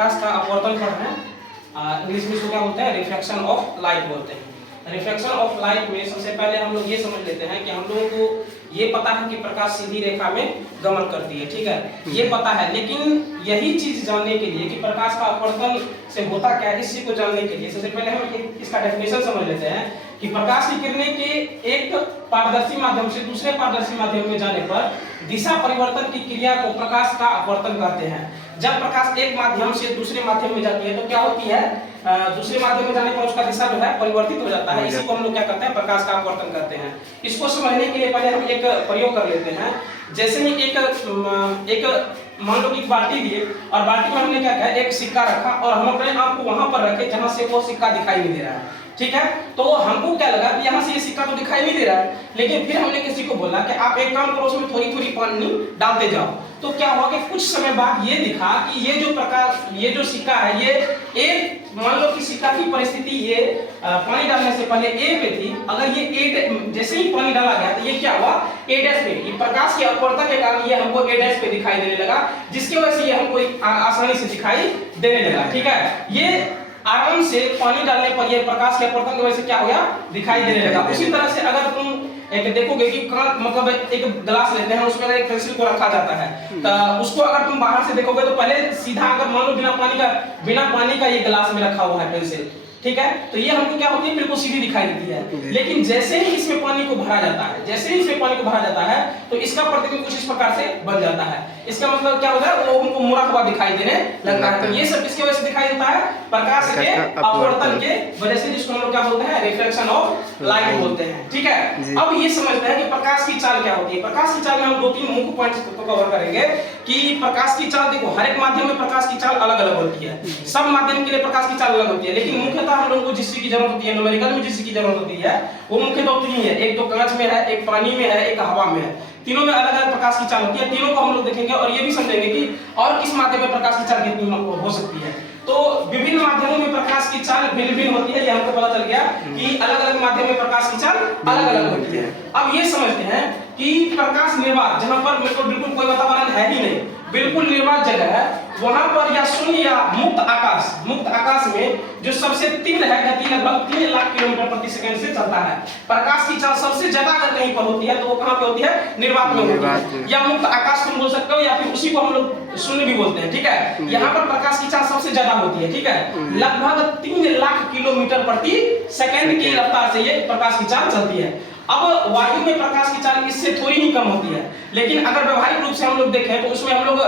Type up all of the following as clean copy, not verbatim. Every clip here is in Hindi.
प्रकाश का अपवर्तन पढ़ रहे हैं। इंग्लिश में इसको क्या बोलते हैं? रिफ्रैक्शन ऑफ लाइट बोलते हैं। रिफ्रैक्शन ऑफ लाइट में सबसे पहले हम लोग ये समझ लेते हैं कि हम लोगों को ये पता है कि प्रकाश सीधी रेखा में गमन करती है, ठीक है, ये पता है। लेकिन यही चीज जानने के लिए कि प्रकाश का अपवर्तन से होता क्या है, इस चीज को जानने के लिए सबसे पहले हम इसका डेफिनेशन समझ लेते हैं कि प्रकाश की किरणें के एक पारदर्शी माध्यम से दूसरे पारदर्शी माध्यम में जाने पर दिशा परिवर्तन की क्रिया को प्रकाश का अपवर्तन कहते हैं। जब प्रकाश एक माध्यम से दूसरे माध्यम में जाती है तो क्या होती है? दूसरे माध्यम में जाने पर उसका दिशा जो है परिवर्तित हो जाता है। इसी को हम लोग क्या करते हैं? प्रकाश का अपवर्तन करते हैं। इसको समझने के लिए पहले हम एक प्रयोग कर लेते हैं। जैसे ही एक मान लो कि बाल्टी दिए और बाल्टी में हमने क्या किया, एक सिक्का रखा और हम अपने आप को वहां पर रखे जहां से वो सिक्का दिखाई नहीं दे रहा है, ठीक है। तो हमको क्या लगा कि यहाँ से ये सिक्का तो दिखाई नहीं दे रहा है, लेकिन फिर हमने किसी को बोला कि आप एक काम करो, उसमें थोड़ी थोड़ी पानी डालते जाओ। तो क्या हुआ कि कुछ समय बाद ये दिखा कि ये जो प्रकाश, ये जो सिक्का है, ये एक मान लो कि सिक्का की परिस्थिति ये पानी डालने से पहले ए पे थी, अगर ये ए जैसे ही पानी डाला गया तो ये क्या हुआ? ए डैश पे। ये प्रकाश के अपवर्तन के कारण ये हमको ए डैश पे दिखाई देने लगा, जिसकी वजह से ये हमको आसानी से दिखाई देने लगा, ठीक है। ये आराम से पानी डालने पर ये प्रकाश के अपवर्तन की वजह से क्या हो गया? दिखाई देने लगा। उसी तरह से अगर तुम एक देखोगे कि मतलब एक ग्लास लेते हैं, उसमें एक पेंसिल को रखा जाता है, तो उसको अगर तुम बाहर से देखोगे तो पहले सीधा अगर मान लो बिना पानी का ये ग्लास में रखा हुआ है पेंसिल, ठीक है, तो ये हमको क्या होती है? बिल्कुल सीधी दिखाई देती है। लेकिन जैसे ही इसमें पानी को भरा जाता है, जैसे ही इसमें पानी को भरा जाता है तो इसका प्रतिबिंब कुछ इस प्रकार से बन जाता है। इसका मतलब क्या होता है? वो हमको मुड़ा हुआ दिखाई देने लगता है। तो ये सब किसकी वजह से दिखाई देता है? प्रकाश के अपवर्तन के वजह से, जिसको हम लोग क्या बोलते हैं? रिफ्लेक्शन ऑफ लाइट बोलते हैं, ठीक है। अब ये समझते हैं कि प्रकाश की चाल क्या होती है। प्रकाश की चाल में हम दो तीन मुख्य पॉइंट्स को कवर करेंगे कि प्रकाश की चाल, देखो हर एक माध्यम में प्रकाश की चाल अलग अलग होती है, सब माध्यम के लिए प्रकाश की चाल अलग होती है, लेकिन मुख्यतः हम लोगों को जिस चीज की जरूरत होती है, न्यूमेरिकल में जिस चीज की जरूरत होती है, वो मुख्यतः तीन है। एक तो कांच में है, एक पानी में है, एक हवा में है। तीनों में अलग अलग प्रकाश की चाल होती है। तीनों को हम लोग देखेंगे और ये भी समझेंगे कि और किस माध्यम में प्रकाश की चाल कितनी हो सकती है। तो विभिन्न माध्यमों में प्रकाश की चाल भिन्न भिन्न होती है, ये हमको पता चल गया कि अलग अलग माध्यम में प्रकाश की चाल अलग अलग होती है। अब ये समझते हैं कि प्रकाश निर्वात, जहां पर बिल्कुल कोई वातावरण है ही नहीं, बिल्कुल निर्वात जगह है, वहां पर या शून्य या मुक्त आकाश में जो सबसे तीव्र है, गति लगभग 3 लाख किलोमीटर प्रति सेकंड से चलता है। प्रकाश की चाल सबसे ज्यादा अगर कहीं पर होती है तो वो कहां पे होती है? निर्वात में होती है, या मुक्त आकाश तुम बोल सकते हो, या फिर उसी को हम लोग शून्य भी बोलते हैं, ठीक है। यहाँ पर प्रकाश की चाल सबसे ज्यादा होती है, ठीक है, लगभग 3 लाख किलोमीटर प्रति सेकंड की रफ्तार से ये प्रकाश की चाल चलती है। अब वायु में प्रकाश की चाल इससे थोड़ी ही कम होती है, लेकिन अगर व्यवहारिक रूप से हम लोग देखें तो उसमें हम लोग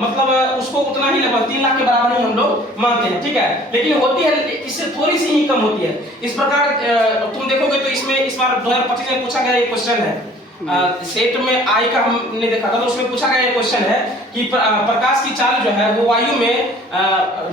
मतलब उसको उतना ही लगभग 3 लाख के बराबर ही हम लोग मानते हैं, ठीक है, लेकिन होती है इससे थोड़ी सी ही कम होती है। इस प्रकार तुम देखोगे तो इसमें इस बार 2025 में पूछा गया एक क्वेश्चन है, सेट में आई का हमने देखा था, तो उसमें पूछा गया क्वेश्चन है कि प्रकाश की चाल जो है वो वायु में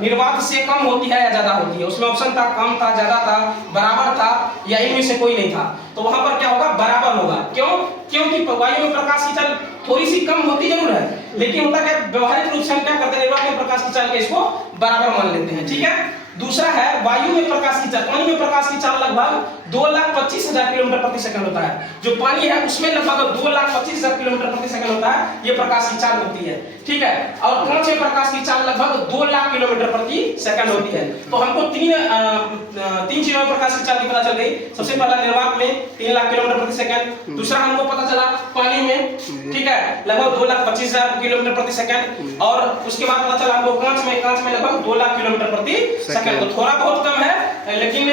निर्वात से कम होती है या ज्यादा होती है। उसमें ऑप्शन था कम था, ज्यादा था, बराबर था, या इनमें से कोई नहीं था। तो वहां पर क्या होगा? बराबर होगा। क्यों? क्योंकि वायु में प्रकाश की चाल थोड़ी सी कम होती जरूर है, लेकिन होता क्या, व्यवहारिक रूप से हम क्या करते हैं, निर्वात में प्रकाश की चाल के इसको बराबर मान लेते हैं, ठीक है। दूसरा है वायु में प्रकाश की चाल, पानी में प्रकाश की चाल लगभग 2,25,000 किलोमीटर प्रति सेकंड होता है। जो पानी है उसमें लगभग 2,25,000 किलोमीटर प्रति सेकंड होता है, ये प्रकाश की चाल होती है, ठीक है। और कांच में प्रकाश की चाल लगभग 2 लाख किलोमीटर प्रति सेकंड होती है। तो हमको तीन चीजों में प्रकाश की चाल की पता चल गई। सबसे पहला निर्वात में 3 लाख किलोमीटर प्रति सेकंड, दूसरा हमको पता चला पानी में, ठीक है, लगभग 2,25,000 किलोमीटर प्रति सेकंड, और उसके बाद पता चला हमको कांच में लगभग 2 लाख किलोमीटर प्रति सेकंड। तो थोड़ा बहुत कम है, लेकिन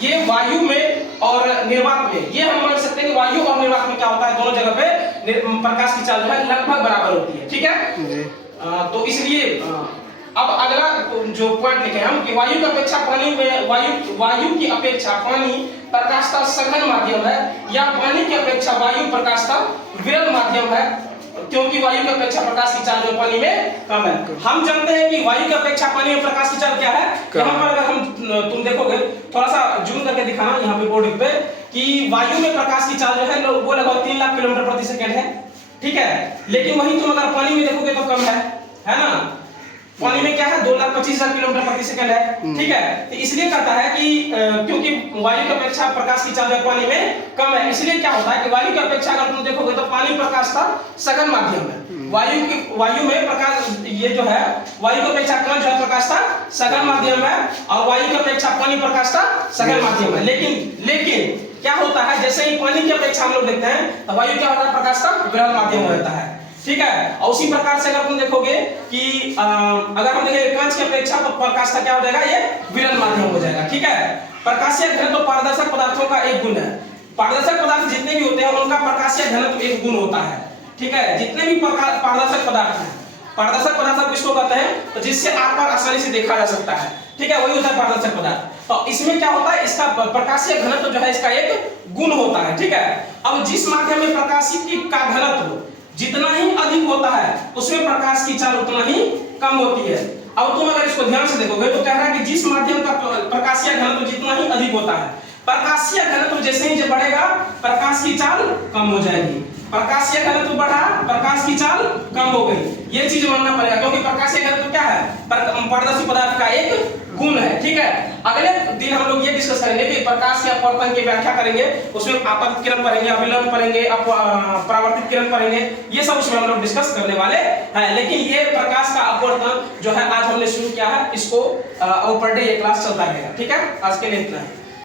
ये वायु में और निर्वात में ये हम मान सकते हैं कि वायु और निर्वात में क्या होता है, दोनों जगह पे प्रकाश की चाल जो है लगभग बराबर होती है, ठीक है। तो इसलिए अब अगला जो पॉइंट लिखे हम कि वायु की अपेक्षा पानी में वायु की अपेक्षा पानी प्रकाश का सघन माध्यम है, या पानी की अपेक्षा वायु प्रकाश का विरल माध्यम है, क्योंकि वायु की अपेक्षा प्रकाश की चाल जो पानी में कम है। हम जानते हैं कि वायु की अपेक्षा पानी में प्रकाश की चाल क्या है। यहाँ पर अगर हम तुम देखोगे, थोड़ा सा जूम करके दिखाना यहाँ पे बोर्ड पे, कि वायु में प्रकाश की चाल जो है वो लगभग 3 लाख किलोमीटर प्रति सेकंड है, ठीक है, लेकिन वही तुम अगर पानी में देखोगे तो कम है ना। पानी में क्या है? 2,25,000 किलोमीटर प्रति सेकंड है, ठीक है। तो इसलिए कहता है कि क्योंकि वायु की अपेक्षा प्रकाश की चाल पानी में कम है, इसलिए क्या होता है कि वायु की अपेक्षा अगर तुम देखोगे तो पानी प्रकाश का सघन माध्यम है। वायु में प्रकाश, ये जो है वायु की अपेक्षा कण जो है प्रकाश का सघन माध्यम है, और वायु की अपेक्षा पानी प्रकाश का सघन माध्यम है। लेकिन क्या होता है, जैसे ही पानी की अपेक्षा हम लोग देखते हैं तो वायु क्या होता है, प्रकाश का विरल माध्यम रहता है। ठीक है, और उसी प्रकार से अगर तुम देखोगे कि अगर हम देखेंगे कांच की अपेक्षा तो प्रकाश का क्या हो जाएगा, ये विरल माध्यम हो जाएगा। ठीक है, प्रकाशीय घनत्व तो पारदर्शक पदार्थों का एक गुण है। पारदर्शक पदार्थ जितने भी होते हैं उनका प्रकाशीय घनत्व एक गुण होता है। ठीक है, जितने भी पारदर्शक पदार्थ हैं, पारदर्शक पदार्थ किसको कहते हैं, तो जिससे आर पार आसानी से देखा जा सकता है। ठीक है, वही होता है पारदर्शक पदार्थ। तो इसमें क्या होता है, इसका प्रकाशीय घनत्व जो है इसका एक गुण होता है। ठीक है, अब जिस माध्यम में प्रकाशित का घनत्व जितना ही अधिक होता है उसमें प्रकाश की चाल उतना ही कम होती है। अब तुम अगर इसको ध्यान से देखोगे तो कह रहा है कि जिस माध्यम का प्रकाशीय घनत्व जितना ही अधिक होता है, प्रकाशीय घनत्व जैसे ही बढ़ेगा प्रकाश की चाल कम हो जाएगी। प्रकाशीय घनत्व बढ़ा, प्रकाश की चाल कम हो गई, ये चीज मानना पड़ेगा, क्योंकि प्रकाशीय घनत्व क्या है, पारदर्शी पदार्थ का एक गुण है। ठीक है, अगले दिन हम लोग ये डिस्कस करेंगे कि प्रकाश के अपवर्तन की व्याख्या करेंगे, उसमें आपतित किरण पढ़ेंगे, अभिलंब पढ़ेंगे, परावर्तित किरण पढ़ेंगे, ये सब उसमें हम लोग डिस्कस करने वाले हैं। लेकिन ये प्रकाश का अपवर्तन जो है आज हमने शुरू किया है, इसको पर डे ये क्लास चलता रहेगा। ठीक है, आज के लिए इतना है।